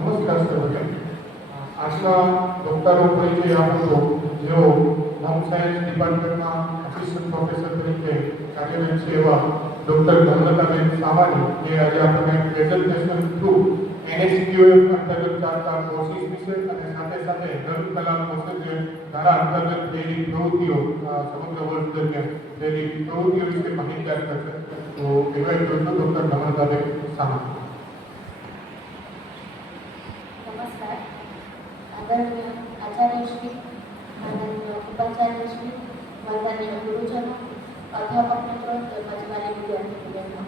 નમસ્કાર સર્વને. આજના ડોક્ટરો પરિચય આપું તો જેઓ હોમ સાયન્સ ડિપાર્ટમેન્ટમાં આસિસ્ટન્ટ પ્રોફેસર તરીકે કાર્યરત છે એવા ડૉક્ટર ધર્મતાબેન સામાની જે આજે આપણને પ્રેઝન્ટેશન થ્રુ NSQF અંતર્ગત ચાલતા કોર્સિસ વિશે અને સાથે સાથે નર્મ કલા કૌશલ્ય ધારા અંતર્ગત થયેલી પ્રવૃત્તિઓ સમગ્ર વર્ષ દરમિયાન થયેલી પ્રવૃત્તિઓ વિશે માહિતગાર કરશે. તો ઇન્વાઇટ કરું છું ડૉક્ટર ધર્મતાબેન સામાની. નમસ્કાર. આદરણીય આચાર્યશ્રી, માનનીય ઉપાચાર્યશ્રી, માનનીય ગુરુજનો, અધ્યાપક મિત્રો તેમજ મારી વિદ્યાર્થી બહેનો,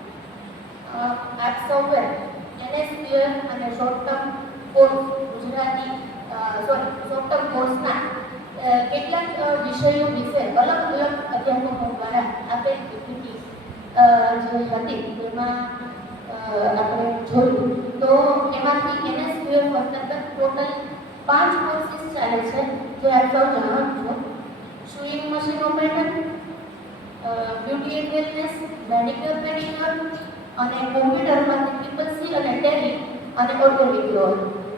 આપ સૌએ NSQF અને શોર્ટ ટર્મ કોર્સ કોર્સના કેટલાક વિષયો વિશે અલગ અલગ અધ્યાપકો દ્વારા આપેલ પીપીટી જે હતી તેમાં આપણે જોયું તો એમાંથી NSQF અંતર્ગત ટોટલ 5 કોર્સીસ ચાલે છે જે આપ સૌ જાણો છો. Sewing machine operator, beauty and wellness, manicure pedicure અને કોમ્પ્યુટરમાંથી CCC અને ટેલી અને ઓટોમેટિક.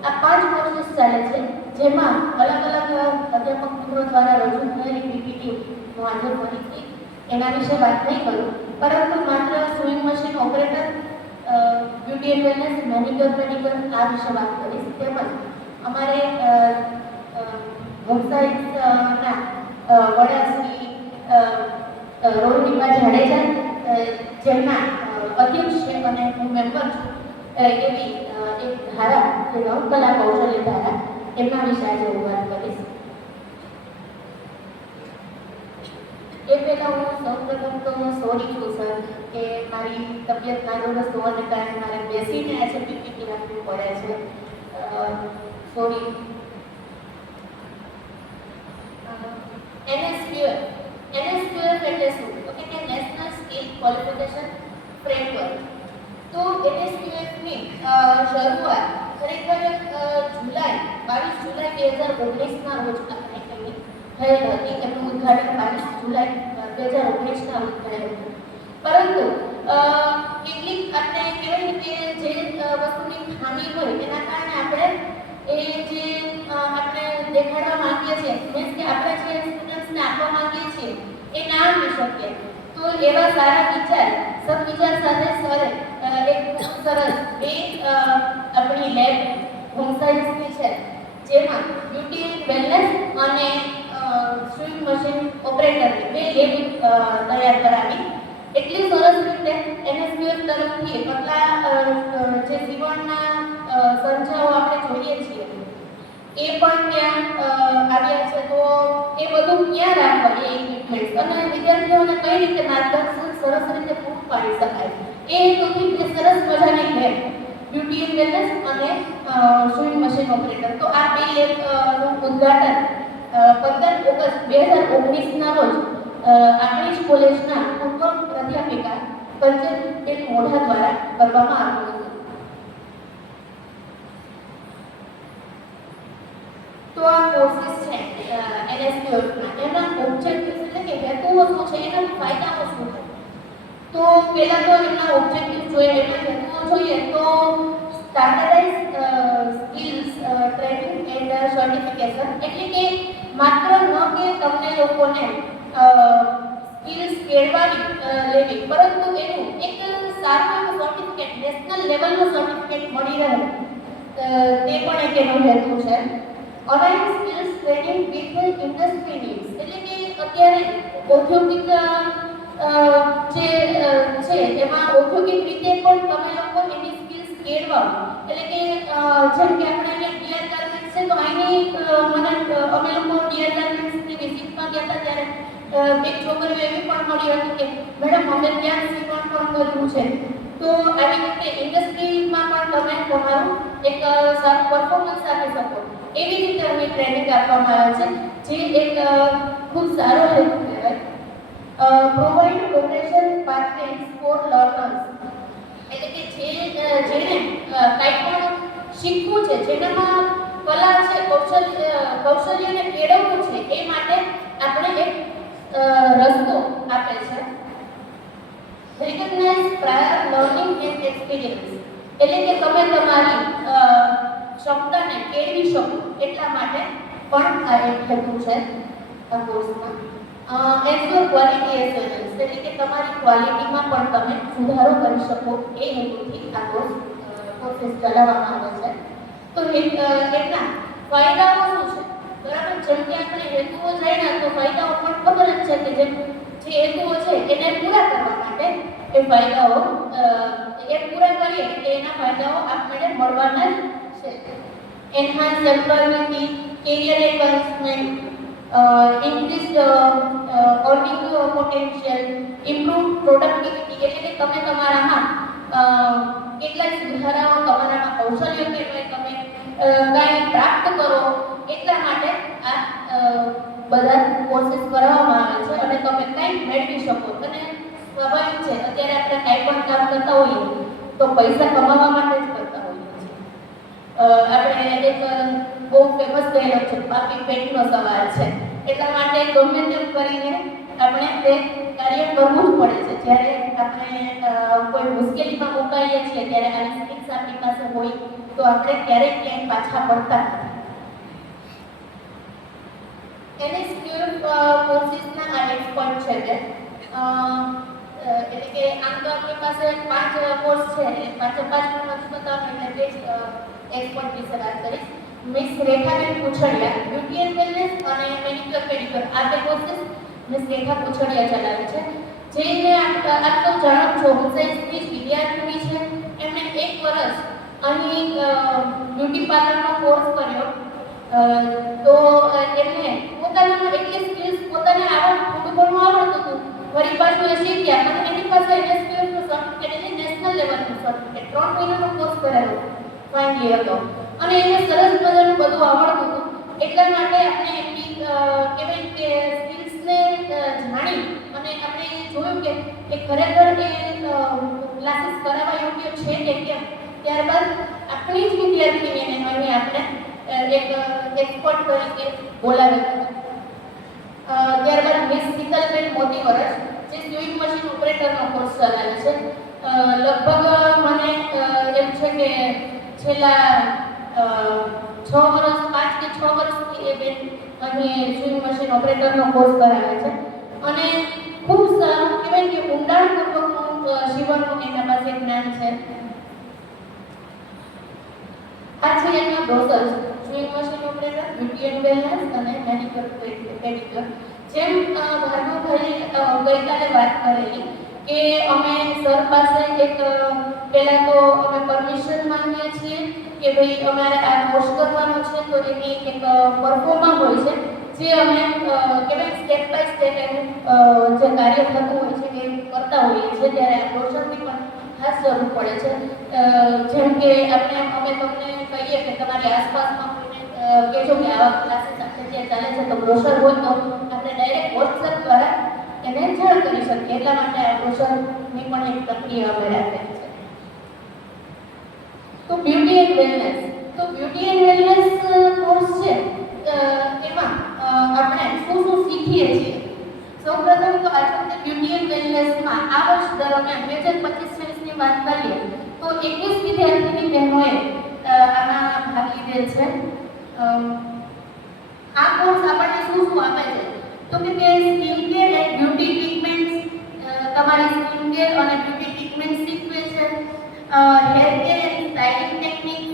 આ 5 કોર્સીસ ચાલે છે જેમાં અલગ અલગ અધ્યાપક મિત્રો દ્વારા રજૂ થયેલી પીપીટી હું આજે ફરીથી એના વિશે વાત નહીં કરું, પરંતુ માત્ર sewing machine operator, beauty and wellness, manicure pedicure આ વિશે વાત કરીશ. તેમજ અમારે વેબસાઇટ્સના વડા શ્રી રોહિણીબા જાડેજા જેમના અધ્યક્ષ છે અને હું મેમ્બર છું એવી એક ધારા જે નવકલા કૌશલ્ય ધારા એમના વિશે આજે હું વાત કરીશ. એ પહેલાં હું સૌપ્રથમ તો સોરી છું સર કે મારી તબિયત નાદુરસ્ત હોવાને કારણે મારે બેસીને આજે પીપીટી આપવું પડે છે. સોરી. NSQF એટલે શું? તો કે નેશનલ સ્કિલ ક્વોલિફિકેશન ફ્રેમવર્ક. તો NSQF ની શરૂઆત ખરેખર જુલાઈ 22 જુલાઈ 2019 ના રોજ આપણે થયેલ હતી. એનું ઉદ્ઘાટન 22 જુલાઈ 2019 ના રોજ થયેલ હતું. પરંતુ કેટલીક આપણે કહેવાય કે જે વસ્તુની ખામી હોય એના કારણે આપણે એ જે આપણે દેખાડવા માંગીએ છીએ, મીન્સ કે આપણે જે સ્ટુડન્ટ્સને આપવા માંગીએ છીએ એ ના આપી શકીએ. તો એવા સારા વિચાર સદવિચાર સાથે સરે એક ખૂબ સરસ બે આપણી લેબ હોમ સાયન્સની છે જેમાં બ્યુટી એન્ડ વેલનેસ અને સ્વિંગ મશીન ઓપરેટરની બે લેબ તૈયાર કરાવી. એટલી સરસ રીતે NSQF તરફથી પતલા જે સીવણના સંચાઓ આપણે જોઈએ છીએ એ પણ ત્યાં આવ્યા છે. તો એ બધું ક્યાં રાખવા એ ઇક્વિપમેન્ટ્સ અને વિદ્યાર્થીઓને કઈ રીતે માર્ગદર્શન સરસ રીતે પૂરું પાડી શકાય એ હેતુથી બે સરસ મજાની લેબ બ્યુટી એન્ડ વેલનેસ અને સ્વિંગ મશીન ઓપરેટર. તો આ બે લેબનું ઉદ્ઘાટન 15 ઓગસ્ટ 2019 ના રોજ આપણી જ કોલેજના પૂર્વ પ્રાધ્યાપિકા કંચનબેન મોઢા દ્વારા કરવામાં આવ્યું હતું. તો આ કોર્સીસ છે NSQFના, એના ઓબ્જેક્ટિવ્સ એટલે કે હેતુઓ શું છે, એના ફાયદાઓ શું છે. તો પહેલા તો એના ઓબ્જેક્ટિવ જોઈએ, એના હેતુઓ જોઈએ તો standardise skills training and certification, એટલે કે માત્ર ન કે તમને લોકોને સ્કિલ્સ કેળવાની લેવી, પરંતુ એનું એક સારું સર્ટિફિકેટ નેશનલ લેવલનું સર્ટિફિકેટ મળી રહે તે પણ એક એનો હેતુ છે. Align skills training with industry needs, એટલે કે અત્યારે ઔદ્યોગિક જે છે એમાં ઔદ્યોગિક રીતે પણ તમે લોકો એની સ્કિલ્સ કેળવા, એટલે કે જેમ કે આપણે અહીંયા ડીઆર ગાર્મેન્ટ્સ છે તો અહીંની મને અમે લોકો ડીઆર ગાર્મેન્ટ્સની વિઝિટમાં ગયા હતા ત્યારે બે છોકરીઓ એવી પણ મળી હતી કે મેડમ અમે ત્યાં સીવણ પણ કર્યું છે. તો આવી રીતે ઇન્ડસ્ટ્રીમાં પણ તમે તમારું એક સારું પરફોર્મન્સ આપી શકો એવી રીતે અમે ટ્રેનિંગ આપવામાં આવે છે, જે એક ખૂબ સારો હેતુ કહેવાય. Provide progression pathways for learners, એટલે કે જેને કંઈ પણ શીખવું છે, જેનામાં કલા છે, કૌશલ્યને કેળવવું છે એ માટે આપણે એક રસ્તો આપે છે. રિકગ્નાઇઝ પ્રાયર લર્નિંગ એન્ડ એક્સપિરિયન્સ, એટલે કે તમે તમારી ક્ષમતાને કેળવી શકો એટલા માટે પણ આ એક હેતુ છે આ કોર્સમાં. એઝ યોર ક્વોલિટી એસ્યોરન્સ એટલે કે તમારી ક્વોલિટીમાં પણ તમે સુધારો કરી શકો એ હેતુથી આ કોર્સીસ ચલાવવામાં આવે છે. તો એના ફાયદાઓ શું છે? બરાબર, જેમ કે આપણે હેતુઓ જાણ્યા તો ફાયદાઓ પણ ખબર જ છે કે જે હેતુઓ છે એને પૂરા કરવા માટે એ ફાયદાઓ એ પૂરા કરીએ એટલે એના ફાયદાઓ આપણને મળવાના જ છે. Enhance employability, career advancement, increased earning potential, improved productivity એટલે કે તમે તમારામાં કેટલાક સુધારાઓ તમારામાં કૌશલ્ય કેળવાય, તમે કાંઈ પ્રાપ્ત કરો એટલા માટે આ બધા કોર્સીસ કરાવવામાં આવે છે અને તમે કંઈક મેળવી શકો. અને સ્વાભાવિક છે અત્યારે આપણે કાંઈ પણ કામ કરતા હોઈએ તો પૈસા કમાવા માટે જ કરતા હોઈએ છીએ. આપણે એક બહુ ફેમસ ડાયલોગ છે, પાપી પેટનો સવાલ છે, એટલા માટે ગમે તેમ કરીને આપણે તે કાર્ય કરવું જ પડે છે. જ્યારે આપણે કોઈ મુશ્કેલીમાં મુકાઈએ છીએ ત્યારે આવી સ્કિલ્સ આપણી પાસે હોય તો આપણે ક્યારેય ક્યાંય પાછા પડતા નથી. એની સ્કિલ કોર્સીસના આ એક્સપર્ટ છે કે એટલે કે આમ તો આપણી પાસે 5 કોર્સ છે એટલે 5 પણ નથી બતાવવાનું એટલે એક્સપર્ટ વિશે વાત કરીશ. Miss Rekhaben Puchhadiya beauty and wellness અને મેનિક્યોર પેડિક્યોર આ બે કોર્સીસ મિસ રેખા પૂછડિયા ચલાવે છે. જે આપ તો જાણો છો હોમસાયન્સની જ વિદ્યાર્થીની છે. એમણે 1 વર્ષ અહીં બ્યુટી પાર્લરનો કોર્સ કર્યો તો એમને પોતાનામાં એટલી સ્કિલ્સ પોતાને થોડું ઘણું આવડતું હતું, વળી પાછું એ શીખ્યા અને એની પાસે એનએસક્યુએફનું સર્ટિફિકેટ એટલે નેશનલ લેવલનું સર્ટિફિકેટ 3 મહિનાનો કોર્સ કરેલો ફાઇનલી હતો અને એને સરસ મજાનું બધું આવડતું હતું. એટલા માટે આપણે એમની કહેવાય કે સ્કિલ્સને જાણી અને આપણે જોયું કે ખરેખર એ ક્લાસીસ કરાવવા યોગ્ય છે કે કેમ. ત્યારબાદ આપણી જ વિદ્યાર્થીને અહીં આપણે એક એક્સપર્ટ તરીકે બોલાવેલા. ત્યારબાદ મિસ શીતલબેન મોતી વર્ષ જે સ્વિંગ મશીન ઓપરેટરનો કોર્સ ચલાવે છે. લગભગ મને એમ છે કે છેલ્લા 5 કે 6 વર્ષથી એ બેન અહીં સ્વિંગ મશીન ઓપરેટરનો કોર્સ કરાવે છે અને ખૂબ સારું કહેવાય કે ઊંડાણપૂર્વકનું જીવનનું એના પાસે જ્ઞાન છે. આ છે એમના brochures swing machine operator, beauty and wellness અને મેનિક્યોર પેડિક્યોર. જેમ ભાનુભાઈ ગઈકાલે વાત કરેલી કે અમે સર પાસે એક પહેલા તો અમે પરમિશન માંગીએ છીએ કે ભાઈ અમારે આ કોર્સ કરવાનો છે તો એની એક પરફોર્મા હોય છે જે અમે કહેવાય સ્ટેપ બાય સ્ટેપ એનું જે કાર્ય થતું હોય છે એ કરતા હોઈએ છીએ. ત્યારે આ બ્રોશરની પણ ખાસ જરૂર પડે છે. જેમ કે અમે તમને કહીએ કે તમારી આસપાસમાં કોઈને કહેજો કે આવા ક્લાસીસ આપણે ત્યાં ચાલે છે તો બ્રોશર હોય તો આપણે ડાયરેક્ટ વોટ્સએપ દ્વારા એને જાણ કરી શકીએ. એટલા માટે આ બ્રોશરની પણ એક પ્રક્રિયા અમે રાખેલી છે. તો બ્યુટી એન્ડ વેલનેસ કોર્સ છે એમાં આપણે શું શીખીએ છીએ. સૌપ્રથમ તો આ વખતે બ્યુટી એન્ડ વેલનેસમાં આ વર્ષ દરમિયાન 2025-26ની વાત કરીએ તો 21 વિદ્યાર્થીની બહેનોએ આમાં ભાગ લીધેલ છે. આ કોર્સ આપણને શું આપે છે તો કે skin care and beauty treatments, તમારી સ્કિન કેર અને બ્યુટી ટ્રીટમેન્ટ શીખવે છે. Hair care and styling technique,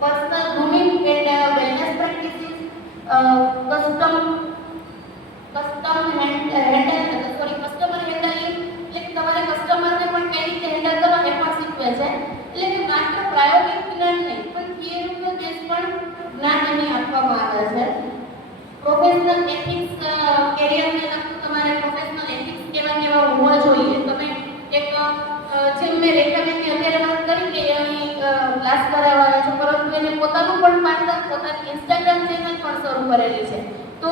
personal grooming and wellness practices, customer handling એટલે તમારે કસ્ટમરને પણ કઈ રીતે હેન્ડલ કરવા એ પણ શીખવે છે. એટલે કે માત્ર પ્રાયોગિક જ્ઞાન નહીં પણ થિયરી બેઝ પણ જ્ઞાન અહીં આપવામાં આવે છે. પ્રોફેશનલ એથિક્સ, કેરિયરને લગતું તમારે પ્રોફેશનલ એથિક્સ કેવા હોવા જોઈએ. તમે એક જેમ મેં રેખાબેનની અત્યારે વાત કરી કે અહીં ક્લાસ કરાવવા છે પરંતુ એને પોતાનું પણ પાર્લર, પોતાની ઇન્સ્ટાગ્રામ ચેનલ પણ શરૂ કરેલી છે. તો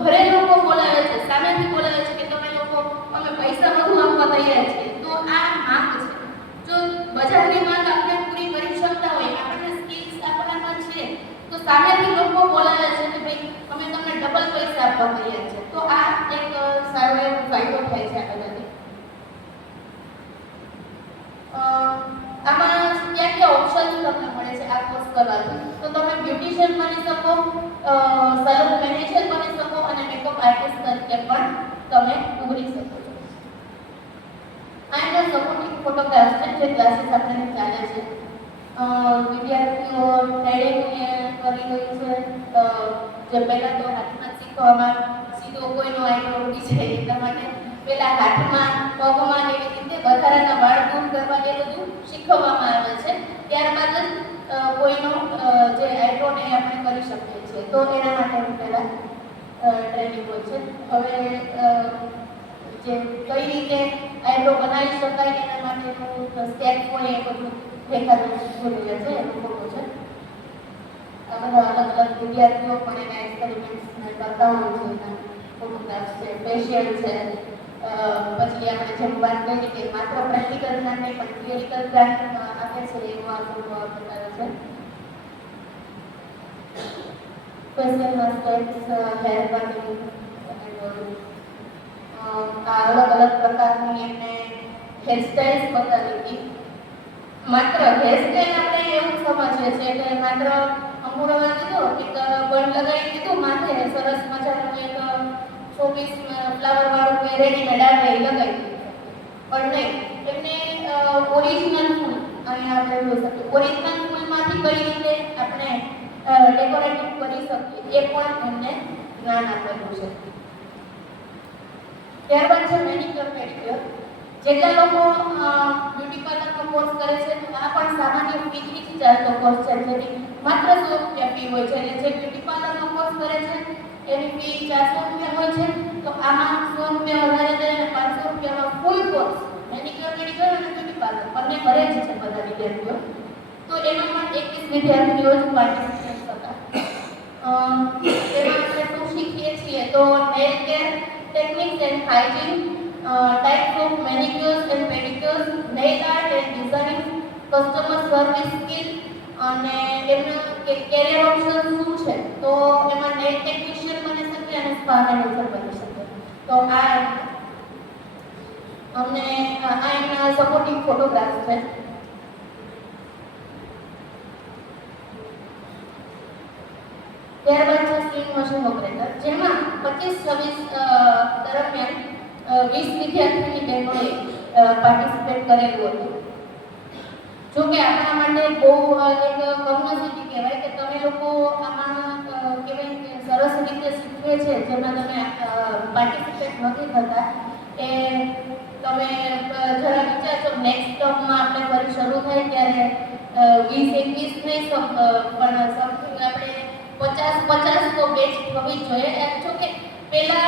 ઘરે લોકો બોલાવે છે, સામેથી બોલાવે છે કે તમે લોકો અમે પૈસા વધુ આપવા તૈયાર છીએ. તો આ માંગ છે. જો બજારની માંગ આપણે પૂરી કરી શકતા હોય, આપણને સ્કિલ્સ આપણામાં છે તો સામેથી લોકો બોલાવે છે કે ભાઈ અમે તમને ડબલ પૈસા આપવા તૈયાર છે. તો આ એક સારો એવો ફાયદો થાય છે આપણને. આમાં ક્યાં ઓપ્શન્સ તમને મળે છે આ કોર્સ કરવાથી. તો તમે બ્યુટિશિયન બની શકો, સલૂન મેનેજર બની શકો અને મેકઅપ આર્ટિસ્ટ તરીકે પણ તમે ઉભરી શકો છો. આ એના સપોર્ટિંગ ફોટોગ્રાફ્સ છે જે ક્લાસીસ આપણે ચાલે છે. વિદ્યાર્થીઓ થ્રેડિંગ કરી રહી છે. જે પહેલા તો હાથમાં શીખવામાં સીધો કોઈનો આઈડિયા ઉડી જાય એટલા માટે પહેલા હાથમાં પગમાં એવી રીતે વધારાના વાળ દૂર કરવા એ બધું શીખવવામાં આવે છે. ત્યારબાદ જ કોઈનો જે આઈબ્રો ને આપણે કરી શકીએ છીએ. તો એના માટે પહેલા ટ્રેનિંગ હોય છે. હવે જે કઈ રીતે આઈબ્રો બનાવી શકાય એના માટેનું સ્ટેપ હોય એ બધું દેખાતું શીખવી રહ્યા છે એનો ફોટો છે. આ બધા અલગ અલગ વિદ્યાર્થીઓ પણ એના એક્સપેરિમેન્ટ્સ કરતા હોય છે. એના ફોટોગ્રાફ્સ છે, ફેશિયલ છે. પછી આપણે જેમ વાત કરી કે માત્ર પ્રેક્ટિકલ જ્ઞાન નહીં પણ થિયરિકલ જ્ઞાન આપે છે એવો આ ફોટો બતાવે છે. ફેશિયલ સ્ટેપ્સ, હેર કટિંગ આ અલગ અલગ પ્રકારની એમને હેરસ્ટાઇલ્સ બતાવી હતી. માત્ર હેરસ્ટાઇલ આપણે એવું સમજીએ છીએ કે માત્ર અંગૂઠામાં દીધો કે બન લગાવી દીધું માથે સરસ મજાનું એક શોપીસ ફ્લાવર વાળું કે રેડીમેડ આવે એ લગાવી દીધું. પણ નહીં, એમને ઓરિજિનલ ફૂલ અહીંયા આપણે જોઈ શકીએ. ઓરિજિનલ ફૂલમાંથી કઈ રીતે આપણે ડેકોરેટિવ કરી શકીએ એ પણ એમને જ્ઞાન આપેલું છે. ત્યારબાદ છે મેનિક્યોર પેડિક્યોર. જેટલા લોકો બ્યુટી પાર્લરનો કોર્સ કરે છે આ પણ સામાન્ય ફીથી જ ચાલતો કોર્સ છે. જેની માત્ર 100 રૂપિયા ફી હોય છે. એટલે જે બ્યુટી પાર્લરનો કોર્સ કરે છે એની ફી 400 રૂપિયા હોય છે. તો આમાં 100 રૂપિયા વધારે દે અને 500 રૂપિયામાં ફૂલ કોર્સ મેનિક્યોર પેડિક્યોર અને બ્યુટી પાર્લર બંને કરે જ છે બધા વિદ્યાર્થીઓ. તો એમાં પણ 21 વિદ્યાર્થીઓ જ પાર્ટિસિપેટ હતા. એમાં આપણે શું શીખીએ છીએ તો nail care techniques and hygiene, types of manicures and pedicures, nail art and design, customer service skill અને એમના કેરિયર ઓપ્શન શું છે તો એમાં નેલ ટેકનિશિયન બની શકે અને સ્પા મેનેજર બની શકે. તો આ અમને આ એમના સપોર્ટિંગ ફોટોગ્રાફ્સ છે. ત્યારબાદ છે સ્વિંગ મશીન ઓપરેટર, જેમાં 25-26 દરમિયાન 20 વિદ્યાર્થીની બહેનોએ પાર્ટિસિપેટ કરેલું હતું. જો કે આપણા માટે બહુ એક કમનસીબી કહેવાય કે તમે લોકો આમાં કહેવાય કે સરસ રીતે શીખવે છે જેમાં તમે પાર્ટિસિપેટ નથી થતા એ તમે જરા વિચારજો. નેક્સ્ટ ટર્મમાં આપણે ફરી શરૂ થાય ત્યારે 20-21 નહીં પણ સમથિંગ આપણે 50-50 તો બેચ થવી જોઈએ. જો કે પહેલા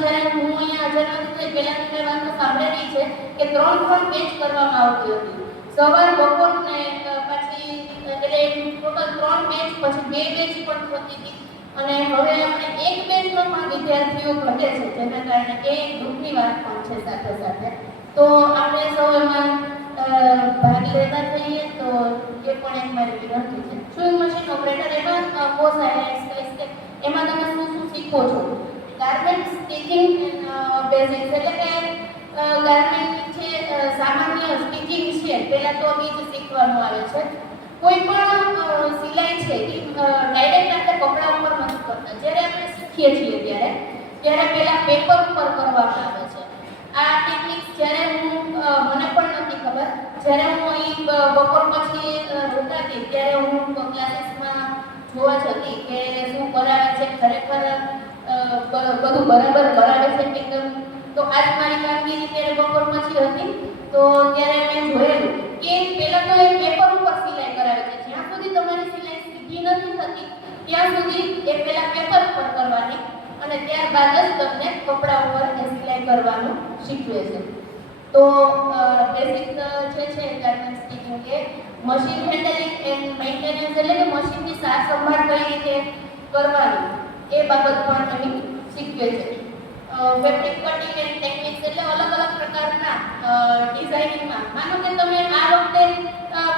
જ્યારે હું અહીંયા હાજર નથી થઈ પહેલાની મેં વાત સાંભળેલી છે કે 3 બેચ કરવામાં આવતી હતી. સવાર બપોર ને પછી એટલે ટોટલ 3 બેચ પછી 2 બેચ પણ થતી હતી. અને હવે આપણે એક બેચમાં પણ વિદ્યાર્થીઓ ઘટે છે જેના કારણે એ દુઃખની વાત પણ છે સાથે સાથે. તો આપણે સૌ એમાં ભાગ લેતા થઈએ તો એ પણ એક મારી વિનંતી છે. સ્વિંગ મશીન ઓપરેટર એમાં કોર્સ હાઇલાઇટ્સ કરીશ કે એમાં તમે શું શું શીખો છો. ગાર્મેન્ટ સ્ટિચિંગ બેઝિક્સ એટલે કે ગાર્મેન્ટ છે સામાન્ય સ્ટિચિંગ છે પહેલા તો બીજ શીખવાનું આવે છે. કોઈ પણ સિલાઈ છે એ ડાયરેક્ટ આપણે કપડા ઉપર નથી કરતા. જ્યારે આપણે શીખીએ છીએ ત્યારે પહેલા પેપર ઉપર કરવામાં આવે છે. આ ટેકનિક્સ જ્યારે મને પણ નથી ખબર. જ્યારે હું અહીં બપોર પછી રોકાતી ત્યારે હું ક્લાસીસમાં જોવા જતી કે શું કરાવે છે, ખરેખર બધું બરાબર કરાવે છે કે કેમ. તો આજ મારી કામગીરી ત્યારે બપોર પછી હતી તો ત્યારે મેં જોયેલું કે પહેલા તો એ પેપર ઉપર સિલાઈ કરાવે છે. જ્યાં સુધી તમારી સિલાઈ સીધી નથી થતી ત્યાં સુધી એ પહેલા પેપર ઉપર કરવાની અને ત્યારબાદ જ તમને કપડા ઉપર એ સિલાઈ કરવાનું શીખવે છે. તો બેઝિક જે છે ગાર્મેન્ટ સ્ટિચિંગ કે મશીન હેન્ડલિંગ એન્ડ મેન્ટેનન્સ એટલે કે મશીનની સાર સંભાળ કઈ રીતે કરવાની એ બાબત પણ અહીં શીખવે છે. ફેબ્રિક કટિંગ એન્ડ ટેકનિક્સ એટલે અલગ અલગ પ્રકારના ડિઝાઇનિંગમાં માનો કે તમે આ વખતે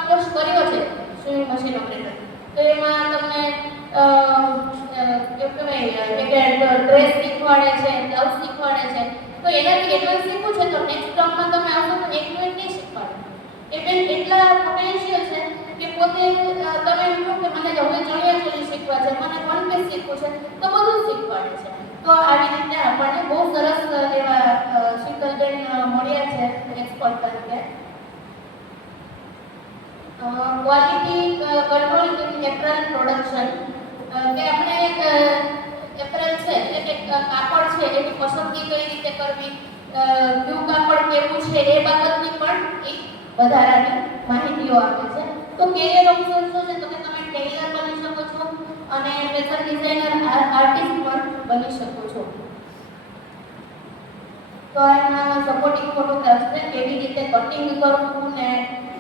કોર્સ કર્યો છે સ્વિંગ મશીન ઓપરેટર તો એમાં તમને ડ્રેસ શીખવાડે છે, બ્લાઉઝ શીખવાડે છે. તો એનાથી એડવાન્સ શીખવું છે તો નેક્સ્ટ ટર્મમાં તમે આવશો તો એક મિનિટ નહીં શીખવાડે. એ બેન એટલા પોટેન્શિયલ છે કે પોતે તમે એમ કહો કે હવે ચણિયા ચોળી શીખવા છે, મને વન પીસ શીખવું છે, તો બધું જ શીખવાડે છે. તો આવી રીતે આપણને બહુ સરસ એવા શીતલબેન મળ્યા છે એક્સપર્ટ તરીકે. Quality control in apparel production, કે આપણે એપ્રલ છે એટલે કે કાપડ છે એની પસંદગી કઈ રીતે કરવી, કયું કાપડ કેવું છે એ બાબતની પણ એક વધારાની માહિતીઓ આપે છે. તો કેરિયર ઓપ્શન શું છે, તો કે તમે ટેલર બની શકો છો અને ફેશન ડિઝાઇનર આર્ટિસ્ટ પણ બની શકો છો. તો આના સપોર્ટિંગ ફોટોગ્રાફ્સ છે, કેવી રીતે કટિંગ કરવું ને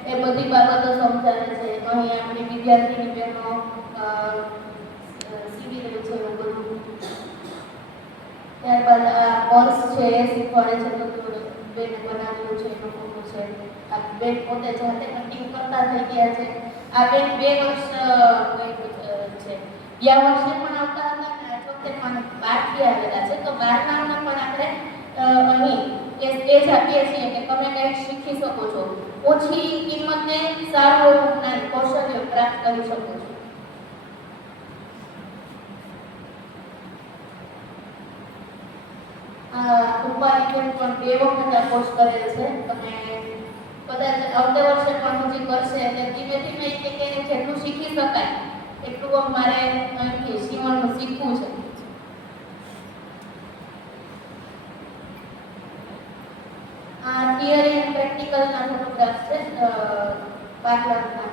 એ બધી બાબતો સમજાવે છે. અહીં આપણી વિદ્યાર્થીની બહેનો સીવી રહી છે એવું બધું. ત્યારબાદ આ પર્સ છે એ શીખવાડે છે, તો બેન બનાવેલું છે એનો ફોટો છે. આ બેન પોતે જાતે કટિંગ કરતા થઈ ગયા છે. આ બેન 2 વર્ષ છે, ગયા વર્ષે પણ આવતા હતા અને આ વખતે પણ 12થી આવેલા છે. તો 12 નામના પણ આપણે અહીં એજ આપીએ છીએ કે તમે કંઈક શીખી શકો છો, ઓછી કિંમતે સારું એવું જ્ઞાન કૌશલ્ય પ્રાપ્ત કરી શકો છો. ઉપાધિ પણ 2 વખત આ કોર્સ કરેલ છે. તમે કદાચ આવતા વર્ષે પણ હજી કરશે એટલે ધીમે ધીમે કે જેટલું શીખી શકાય એટલું મારે અહીંથી સીવણનું શીખવું છે. આ થિયરી અને પ્રેક્ટિકલના ફોટોગ્રાફ્સ છે પાર્લરના,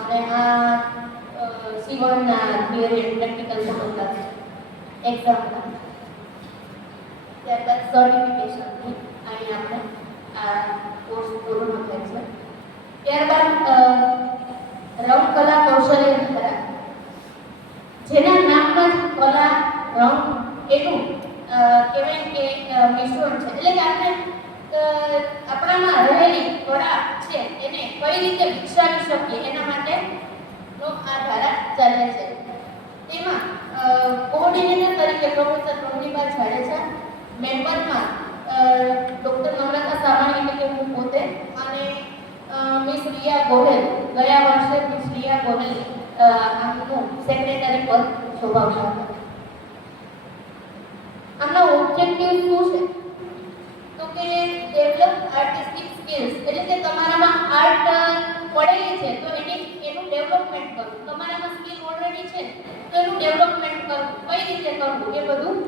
અને આ સીવણના થિયરી અને પ્રેક્ટિકલ ફોટોગ્રાફ્સ એક્ઝામના. ત્યારબાદ સર્ટિફિકેશનથી અહીં આપણે આ કોર્સ પૂર્ણ થાય છે. ત્યારબાદ રંગ કલા કૌશલ્ય વિભાગ, જેના નામમાં જ કલા રંગ એનું કહેવાય કે મિશ્રણ છે. એટલે કે આપણે આપણામાં રહેલી કળા છે એને કઈ રીતે વિકસાવી શકીએ એના માટેનો આ ધારા ચાલે છે. તેમાં કોઓર્ડિનેટર તરીકે પ્રોફેસર પ્રવીણબા જાડેજા, મેમ્બરમાં ડોક્ટર નમ્રતા સામાણી એટલે કે હું પોતે, અને મિસ રિયા ગોહેલ, ગયા વર્ષે મિસ રિયા ગોહેલ આમનું સેક્રેટરી પદ શોભાવતા હતા. આમનો ઓબ્જેક્ટિવ શું છે, તો કે ડેવલપ આર્ટિસ્ટિક સ્કિલ્સ, એટલે કે તમારામાં આર્ટ પડેલી છે તો એનું ડેવલપમેન્ટ કરવું, તમારામાં સ્કિલ ઓલરેડી છે તો એનું ડેવલપમેન્ટ કરવું, કઈ રીતે કરવું એ બધું.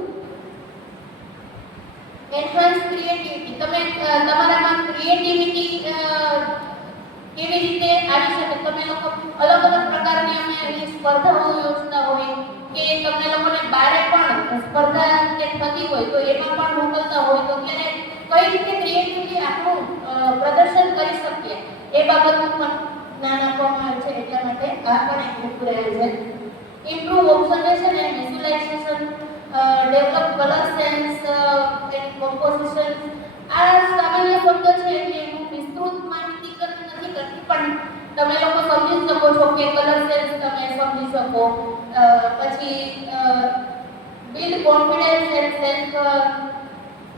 એન્હાન્સ ક્રિએટિવિટી, તમે તમારામાં ક્રિએટિવિટી કેવી રીતે આવી શકે. તમે લોકો અલગ અલગ પ્રકારની અમે અહીં સ્પર્ધાઓ યોજતા હોય કે તમને લોકોને બારે પણ સ્પર્ધા કે થતી હોય તો એમાં પણ મોકલતા હોય, તો ત્યારે કઈ રીતે ક્રિએટિવલી આપણું પ્રદર્શન કરી શકીએ એ બાબતનું પણ જ્ઞાન આપવામાં આવે છે. એટલા માટે આ પણ એક બુક રહેલ છે. Improve observation and visualisation, develop colour sense and composition. આ સામાન્ય શબ્દ છે એટલે એનું વિસ્તૃત માહિતી નથી કરતી, પણ તમે લોકો સમજી શકો છો કે કલર સેન્સ તમે સમજી શકો. પછી build confidence and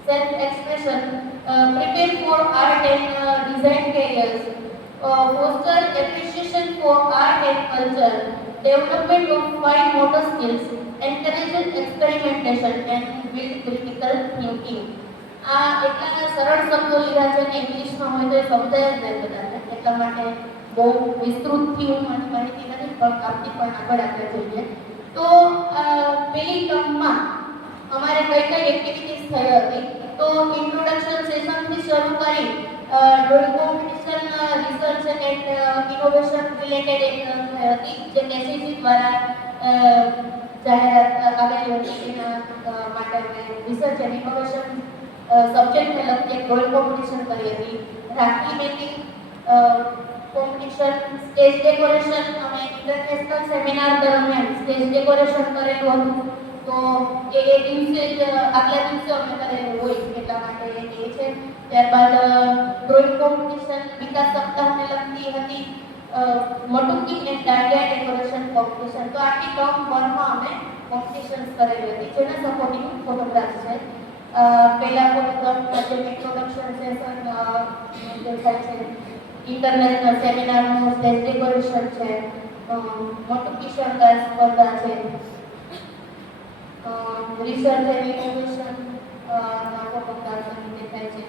self expression, prepare four art and design carriers, foster appreciation for art and culture, development of fine motor skills, encourages experimentation and build critical thinking. આ એટલા સરળ શબ્દો લીધા છે કે ઇંગ્લિશમાં હોય તો એ સમજાય જ નહીં બધાને, એટલા માટે બહુ વિસ્તૃતથી હું માહિતી નથી પણ આપતી પણ આગળ આપણે જોઈએ. તો પેલી ટર્મમાં અમારે કઈ કઈ એક્ટિવિટીઝ થઈ હતી, તો ઇન્ટ્રોડક્શન સેશનથી શરૂ કરી drawing competition, research and innovation related એક થઈ હતી જે કેસીસી દ્વારા જાહેરાત આવેલી હતી. એના માટે અમે રિસર્ચ એન્ડ ઇનોવેશન સબ્જેક્ટને લગતી એક ડ્રોઈંગ કોમ્પિટિશન કરી હતી. રાખી મેકિંગ કોમ્પિટિશન, સ્ટેજ ડેકોરેશન, અમે ઇન્ટરનેશનલ સેમિનાર દરમિયાન સ્ટેજ ડેકોરેશન કરેલું હતું. તો એ દિવસે જ આગલા દિવસે અમે કરેલું હોય એટલા માટે એ છે. ત્યારબાદ ડ્રોઈંગ કોમ્પિટિશન વિકાસ સપ્તાહને લગતી હતી. મટુકી એન્ડ દાંડિયા ડેકોરેશન કોમ્પિટિશન. તો આખી ટર્મ 1 માં અમે કોમ્પિટિશન્સ કરેલી હતી જેના સપોર્ટિંગ ફોટોગ્રાફ્સ છે. પહેલા ફોટોગ્રાફમાં જે ઇન્ટ્રોડક્શન સેશન દેખાય છે, ઇન્ટરનેશનલ સેમિનારનું સ્ટેજ ડેકોરેશન છે, મોટું કિશોરદાસ સ્પર્ધા છે, રિસર્ચ એન્ડ ઇનોવેશન ફોટોગ્રાફી દેખાય છે.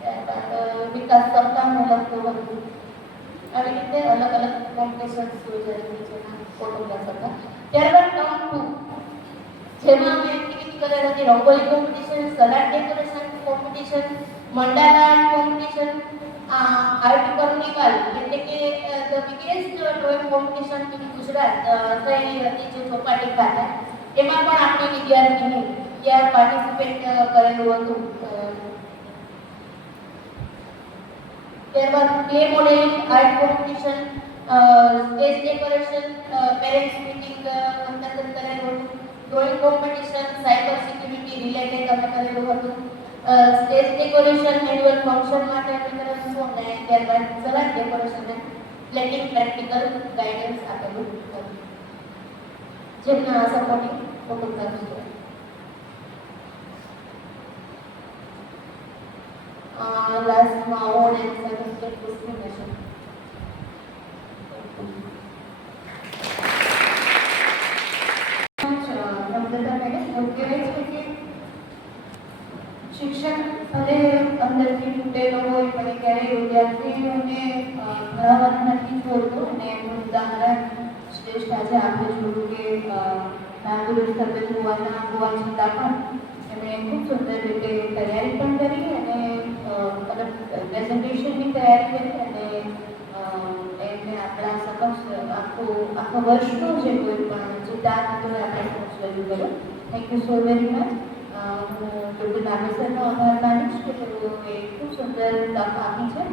ત્યારબાદ વિકાસ સપ્તાહને લગતું હતું. આવી રીતે અલગ અલગ કોમ્પિટિશન્સ યોજાયેલી છે ફોટોગ્રાફ હતા. ત્યારબાદ ટર્મ 2 જેમાં અમે એક્ટિવિટી કરેલ હતી rangoli competition, salad decoration competition, mandala art competition, art carnival એટલે કે the biggest drawing competition in Gujarat થયેલી હતી જે ચોપાટી ખાતે. એમાં પણ આપણી વિદ્યાર્થીને ત્યાં પાર્ટિસિપેટ કરેલું હતું. ત્યારબાદ clay modelling art competition, stage decoration, parents meeting અંતર્ગત કરેલું હતું. Drawing competition, cyber security related અમે કરેલું હતું. સ્ટેજ ડેકોરેશન એન્યુઅલ ફંક્શન માટે અમે કરેલું હતું અને ત્યારબાદ સલાડ ડેકોરેશન અને પ્લેટિંગ પ્રેક્ટિકલ ગાઈડન્સ આપેલું હતું. જેમના સપોર્ટિંગ ફોટોગ્રાફ્સ છે. લાસ્ટમાં અવોર્ડ એન્ડ સર્ટિફિકેટ ડિસ્ટ્રીબ્યુશન. શિક્ષણ ભલે અંદરથી તૂટેલો હોય પણ ક્યારેય વિદ્યાર્થીઓને ભણાવવાનું નથી છોડતું અને એનું ઉદાહરણ શ્રેષ્ઠ આજે આપણે જોયું કે નાગરિક તબિયત હોવા છતાં પણ એમણે ખૂબ સુંદર રીતે તૈયારી પણ કરી અને પ્રેઝન્ટેશનની તૈયારી કરી અને એમને આપણા સમક્ષ આખા વર્ષનો જે કોઈ પણ ચિતાર હતો એ આપણે સમક્ષ રજૂ કર્યો. Thank you so very much. હું ડૉક્ટર નાગેશ્વરનો આભાર માનીશ કે તેઓએ ખૂબ સુંદર તક આપી છે.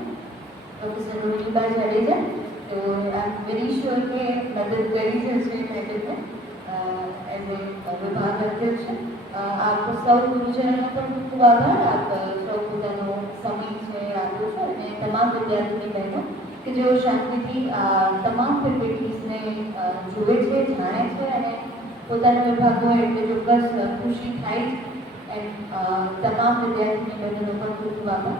પ્રોફેસર રોહિણીબા જાડેજા તેઓ આઈ એમ વેરી શ્યોર કે મદદ કરી છે મેડમને એઝ એ વિભાગ અધ્યક્ષ. આપ સૌ ગુરુજનોનો પણ ખૂબ ખૂબ આભાર. આપ સૌ પોતાનો સમય છે આપ્યો છે અને તમામ વિદ્યાર્થીની બહેનો કે જેઓ શાંતિથી તમામ ફેકલ્ટીઝને જુએ છે, જાણે છે અને પોતાના વિભાગો એટલે ચોક્કસ ખુશી થાય એમ તમામ વિદ્યાર્થીની બહેનોનો પણ ખૂબ ખૂબ આભાર.